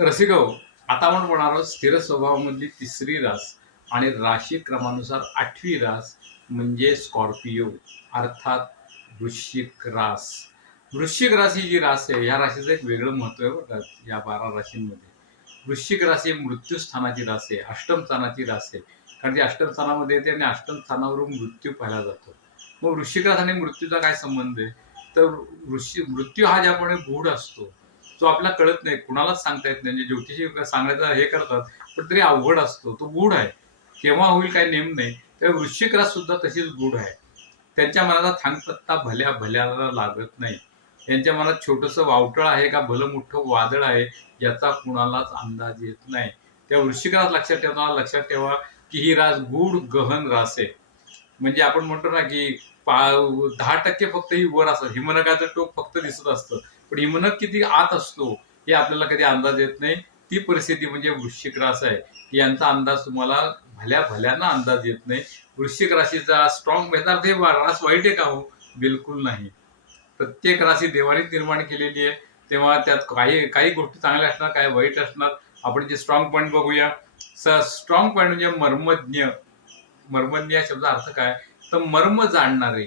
रसिक हो? आता आपण बोलणार आहोत स्थिर स्वभावामधली तिसरी रास आणि राशी क्रमानुसार आठवी रास म्हणजे स्कॉर्पिओ अर्थात वृश्चिक रास. वृश्चिक रास ही जी रास आहे ह्या राशीचं एक वेगळं महत्त्व आहे बघा या बारा राशींमध्ये. वृश्चिक राशी मृत्यूस्थानाची रास आहे अष्टम स्थानाची रास आहे. कारण ती अष्टम स्थानामध्ये येते आणि अष्टम स्थानावरून मृत्यू पाहिला जातो. मग वृश्चिक रास आणि मृत्यूचा काय संबंध आहे? तर वृश्चिक मृत्यू हा ज्यामुळे गूढ असतो तो आपल्याला कळत नाही कुणालाच सांगता येत नाही म्हणजे ज्योतिषी सांगायचं हे करतात पण तरी अवघड असतो तो गूढ आहे. केव्हा होईल काही नेम नाही तर वृश्चिक रास सुद्धा तशीच गूढ आहे. त्यांच्या मनाचा थांगपत्ता भल्या भल्याला लागत नाही. त्यांच्या मनात छोटंसं वावटळ आहे का भलं मोठं वादळ आहे याचा कुणालाच अंदाज येत नाही. त्या वृश्चिक रास लक्षात ठेवताना लक्षात ठेवा की ही रास गूढ गहन रास आहे. म्हणजे आपण म्हणतो ना की पा दहा टक्के फक्त ही वर असतं हिमनगाचं टोक फक्त दिसत असतं. पण हिमनग किती आत असतो हे आपल्याला कधी अंदाज येत नाही. ती परिस्थिती म्हणजे वृश्चिक रास आहे. यांचा अंदाज तुम्हाला भल्या भल्याना अंदाज येत नाही. वृश्चिक राशीचा स्ट्रॉंग यथार्थ हे रास वाईट आहे का हो? बिलकुल नाही. प्रत्येक राशी देवाने निर्माण केलेली आहे. तेव्हा त्यात काही काही गोष्टी चांगल्या असणार काही वाईट असणार. आपण जे स्ट्रॉंग पॉईंट बघूया. स्ट्रॉंग पॉईंट म्हणजे मर्मज्ञ. मर्मज्ञ या शब्दाचा अर्थ काय? तर मर्म जाणणारे.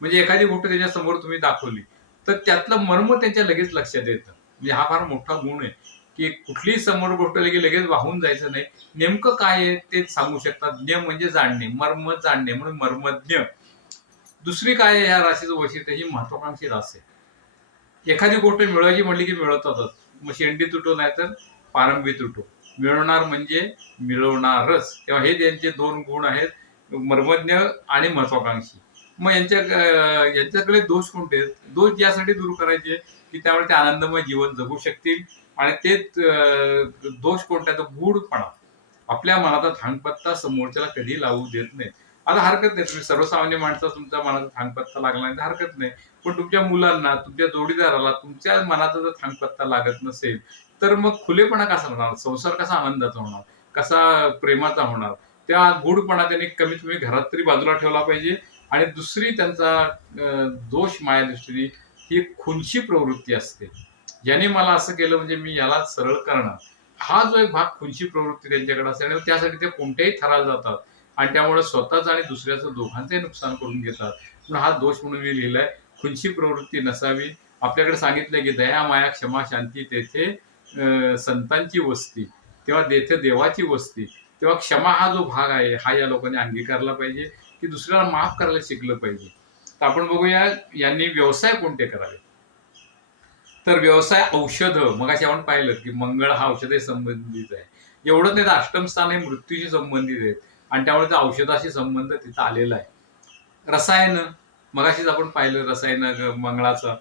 म्हणजे एखादी गोष्ट त्याच्यासमोर तुम्ही दाखवली. तर त्यातलं मर्म त्यांच्या लगेच लक्षात येतं. म्हणजे हा फार मोठा गुण आहे की कुठलीही समोर गोष्ट लगे लगेच वाहून जायचं नाही. नेमकं काय आहे ते सांगू शकतात. ज्ञ म्हणजे जाणणे मर्म जाणणे म्हणून मर्मज्ञ. दुसरी काय आहे या राशीचं वैशिष्ट्य? ही महत्वाकांक्षी रास आहे. एखादी गोष्ट मिळवायची म्हणली की मिळवतातच. मग शेंडी तुटो नाही तर पारंबी तुटो. मिळवणार म्हणजे मिळवणारच. तेव्हा हे त्यांचे दोन गुण आहेत मर्मज्ञ आणि महत्वाकांक्षी. मग यांच्या यांच्याकडे दोष कोणते? दोष यासाठी दूर करायचे की त्यामुळे ते आनंदमय जीवन जगू शकतील आणि ते अं, दोष कोणत्या तर गूढपणा. आपल्या मनाचा थांगपत्ता समोरच्याला कधी लावू देत नाही. आता हरकत नाही. तुम्ही सर्वसामान्य माणसा तुमच्या मनाचा थांगपत्ता लागला नाही तर हरकत नाही. पण तुमच्या मुलांना तुमच्या जोडीदाराला तुमच्या मनाचा जर थांगपत्ता लागत नसेल तर मग खुलेपणा कसा होणार? संसार कसा आनंदाचा होणार? कसा प्रेमाचा होणार? त्या गूढपणा त्यांनी कमीत कमी घरात तरी बाजूला ठेवला पाहिजे. आणि दुसरी त्यांचा दोष माझ्या दृष्टीने ही खुनशी प्रवृत्ती असते. याने मला असं केलं म्हणजे मी याला सरळ करणार. हा जो एक भाग खुनशी प्रवृत्ती त्यांच्याकडे असते आणि त्यासाठी ते कोणत्याही थराला जातात. आणि त्यामुळे स्वतःच आणि दुसऱ्याचं दोघांचंही नुकसान करून घेतात. म्हणून हा दोष म्हणून मी लिहिलाय खुनशी प्रवृत्ती नसावी. आपल्याकडे सांगितलं की दया माया क्षमा शांती तेथे संतांची वस्ती तेव्हा तेथे देवाची वस्ती. तेव्हा क्षमा हा जो भाग आहे हा या लोकांनी अंगीकारला पाहिजे की दुसऱ्याला माफ करायला शिकलं पाहिजे. तर आपण बघूया यांनी व्यवसाय कोणते करावे? तर व्यवसाय औषध मग आपण पाहिलं की मंगळ हा औषधी संबंधित आहे. एवढं नाही तर अष्टम स्थान हे मृत्यूशी संबंधित आहेत आणि त्यामुळे त्या औषधाशी संबंध तिथं आलेला आहे. रसायन मगाशीच आपण पाहिलं रसायन मंगळाचा.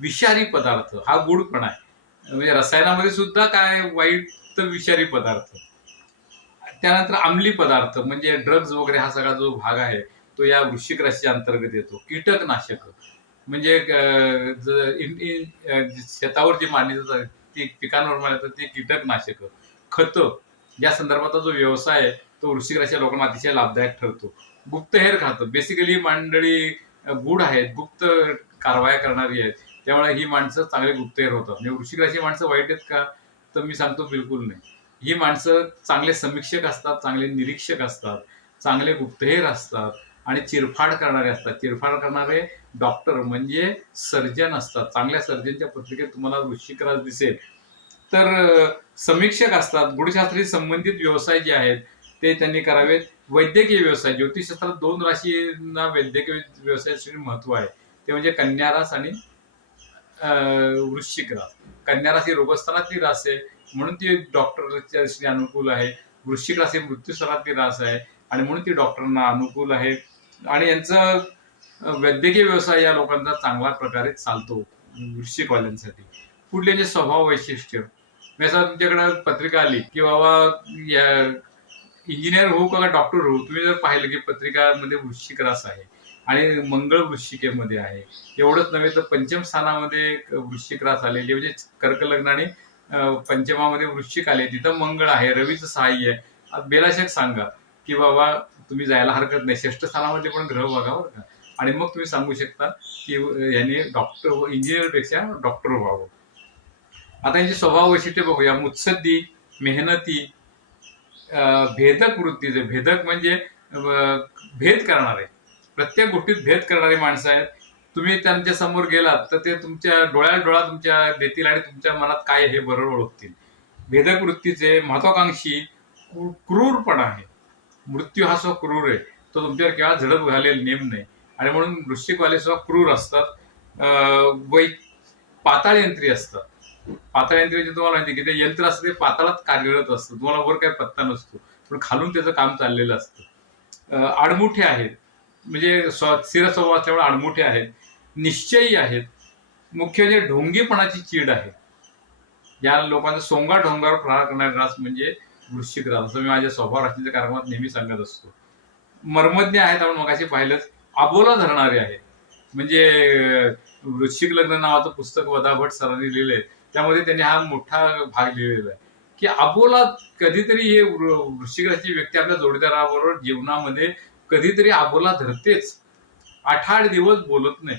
विषारी पदार्थ हा गुडपणा आहे. म्हणजे रसायनामध्ये सुद्धा काय वाईट तर विषारी पदार्थ. त्यानंतर अंमली पदार्थ म्हणजे ड्रग्ज वगैरे हा सगळा जो भाग आहे तो या वृश्चिक राशीच्या अंतर्गत येतो. कीटकनाशक म्हणजे शेतावर जे मारली जातात ती पिकांवर मारली जातात ती कीटकनाशक. खतं या संदर्भातला जो व्यवसाय आहे तो वृश्चिक राशीच्या लोकांना अतिशय लाभदायक ठरतो. गुप्तहेर खातं बेसिकली मंडळी गुढ गूढ आहेत गुप्त कारवाया करणारी आहेत. त्यामुळे ही माणसं चांगले गुप्तहेर होतात. म्हणजे वृश्चिक राशी माणसं वाईट आहेत का तर मी सांगतो बिलकुल नाही. ही माणसं चांगले समीक्षक असतात चांगले निरीक्षक असतात चांगले गुप्तहेर असतात आणि चिरफाड करणारे असतात. चिरफाड करणारे डॉक्टर म्हणजे सर्जन असतात. चांगल्या सर्जनच्या पत्रिकेत तुम्हाला वृश्चिकराज दिसेल. तर समीक्षक असतात. गुढशास्त्री संबंधित व्यवसाय जे आहेत ते त्यांनी करावेत. वैद्यकीय व्यवसाय ज्योतिषशास्त्रात दोन राशींना वैद्यकीय व्यवसायासाठी महत्त्व आहे. ते म्हणजे कन्या रास आणि अं, वृश्चिक रास. कन्या रास ही रोगस्थानातली रास आहे. म्हणून ती डॉक्टरच्या दृष्टीने अनुकूल आहे. वृश्चिक रास ही मृत्यूस्तरातली रास आहे आणि म्हणून ती डॉक्टरांना अनुकूल आहे. आणि यांचं वैद्यकीय व्यवसाय या लोकांचा चांगल्या प्रकारे चालतो वृश्चिकवाल्यांसाठी. पुढले जे स्वभाव वैशिष्ट्य जसं तुमच्याकडे पत्रिका आली की बाबा या इंजिनियर होऊ का डॉक्टर होऊ? तुम्ही जर पाहिलं की पत्रिकामध्ये वृश्चिक रास आहे आणि मंगळ वृश्चिकेमध्ये आहे. एवढंच नव्हे तर पंचम स्थानामध्ये वृश्चिक रास आलेली म्हणजे कर्कलग्न आणि पंचमामध्ये वृश्चिक आले तिथं मंगळ आहे रवीचं सहाय्य आहे. बेलाशक सांगा की बाबा तुम्ही जायला हरकत नाही. श्रेष्ठ स्थानामध्ये पण ग्रह बघा बरं का. आणि मग तुम्ही सांगू शकता की यांनी याने डॉक्टर इंजिनियरपेक्षा डॉक्टर व्हावं. आता यांची स्वभाव वैशिष्ट्य बघूया. मुत्सद्दी मेहनती अं, भेदक वृत्तीचे. भेदक म्हणजे भेद करणारे. प्रत्येक गोष्टीत भेद करणारी माणसं आहेत. तुम्ही त्यांच्यासमोर गेलात तर ते तुमच्या डोळ्यात डोळा तुमच्या देतील आणि तुमच्या मनात काय हे बरोबर ओळखतील. भेदक वृत्तीचे महत्वाकांक्षी क्रूरपणा आहे. मृत्यू हा स्व क्रूर आहे. तो तुमच्यावर केव्हा झडप घालेल नेम नाही. आणि म्हणून वृश्चिकवाले सुद्धा क्रूर असतात. वै पाताळयंत्री असतात. पाताळ यंत्री तुम्हाला माहिती की ते यंत्र असतं ते पाताळात कार्यरत असतं. तुम्हाला वर काही पत्ता नसतो. पण खालून त्याचं काम चाललेलं असतं. आडमुठे आहेत. म्हणजे स्व- स्थिर स्वभाव असल्यामुळे आडमुठे आहेत निश्चयी आहेत. मुख्य म्हणजे ढोंगीपणाची चीड आहे. या लोकांचा सोंगा ढोंगावर प्रहार करणारे रास म्हणजे वृश्चिक रास असं मी माझ्या स्वभाव राशीच्या कार्यक्रमात नेहमी सांगत असतो. मर्मज्ञ आहेत आपण मगाशी पाहिलंच. आबोला धरणारे आहेत. म्हणजे वृश्चिक लग्न नावाचं पुस्तक वदा भट सरांनी आहे त्यामध्ये त्यांनी हा मोठा भाग लिहिलेला आहे. की आबोला कधीतरी हे वृश्चिक राशीची व्यक्ती आपल्या जोडीदाराबरोबर जीवनामध्ये कधीतरी आबोला धरतेच. आठ आठ दिवस बोलत नाही.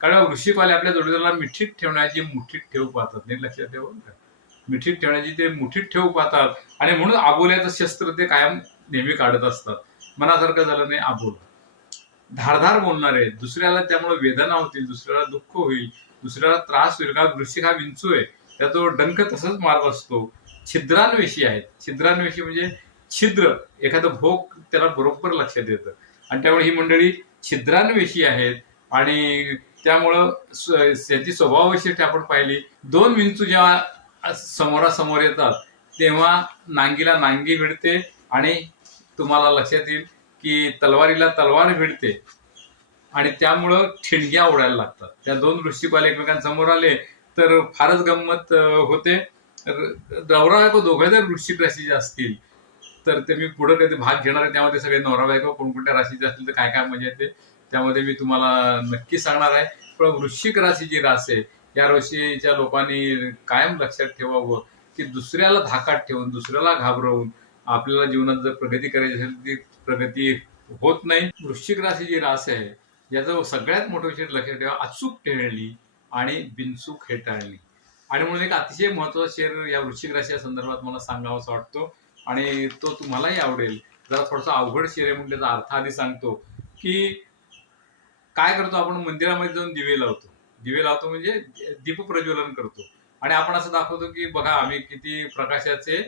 कारण ऋषीपाले आपल्या जोडीदाराला मिठीत ठेवण्याची मुठीत ठेव पाहतात. नाही लक्षात ठेवून का. मिठीत ठेवण्याची ते मुठीत ठेव पाहतात. आणि म्हणून आबोल्याचं शस्त्र ते कायम नेहमी काढत असतात. मनासारखं झालं नाही आबोला. धारधार बोलणारे दुसऱ्याला त्यामुळे वेदना होतील दुसऱ्याला दुःख होईल दुसऱ्याला त्रास होईल. का वृश्चिक हा विंचू आहे. त्याचा डंक तसंच मारत असतो. छिद्रांविषयी आहेत. छिद्रांविषयी म्हणजे छिद्र एखादं भोग त्याला बरोबर लक्षात येतं. आणि त्यामुळे ही मंडळी छिद्रांविषयी आहेत आणि त्यामुळं स- त्याची आपण पाहिली. दोन विंचू जेव्हा समोरासमोर येतात तेव्हा नांगीला नांगी भिडते आणि तुम्हाला लक्षात येईल की तलवारीला तलवार भिडते आणि त्यामुळं ठिणग्या उडायला लागतात. त्या दोन वृश्चिकवाले एकमेकांसमोर आले तर फारच गंमत होते. र- दोघे जर वृश्चिक राशीचे असतील तर ते मी पुढे कधी भाग घेणार आहे त्यामध्ये सगळे नवरा बायको कोणकोणत्या राशीचे असतील तर काय काय मजा म्हणजे येते त्यामध्ये मी तुम्हाला नक्की सांगणार आहे. पण वृश्चिक राशी जी रास आहे या राशीच्या लोकांनी कायम लक्षात ठेवावं की दुसऱ्याला धाकात ठेवून दुसऱ्याला घाबरवून आपल्याला जीवनात जर प्रगती करायची असेल ती प्रगती होत नाही. वृश्चिक राशी जी रास आहे याचं सगळ्यात मोठं विषय लक्षात ठेवा अचूक टेळली आणि बिनचूक हेटाळली आणि म्हणून एक अतिशय महत्त्वाचा शेअर या वृश्चिक राशीच्या संदर्भात मला सांगावासा वाटतो. आणि तो तुम्हालाही आवडेल. जरा थोडासा अवघड शेर आहे म्हणून त्याचा अर्थ आधी सांगतो की काय करतो आपण? मंदिरामध्ये जाऊन दिवे लावतो. दिवे लावतो म्हणजे दीप प्रज्वलन करतो. आणि आपण असं दाखवतो की बघा आम्ही किती प्रकाशाचे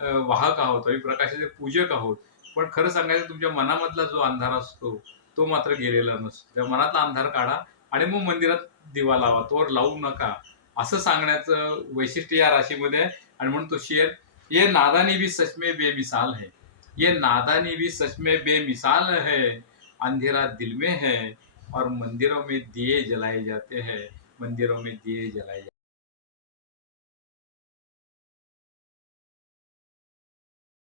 वाहक आहोत आम्ही प्रकाशाचे पूजक आहोत. पण खरं सांगायचं तुमच्या मनामधला जो अंधार असतो तो मात्र गेलेला नसतो. त्या मनातला अंधार काढा आणि मग मंदिरात दिवा लावा तोवर लावू नका. असं सांगण्याचं वैशिष्ट्य या राशीमध्ये आहे. आणि म्हणून तो शेर ये नादानी भी सच में बेमिसाल है। ये नादानी भी सच में बेमिसाल है। अंधेरा दिल में है और मंदिरों में दिए जलाए जाते हैं। मंदिरों में दिए जलाए जाते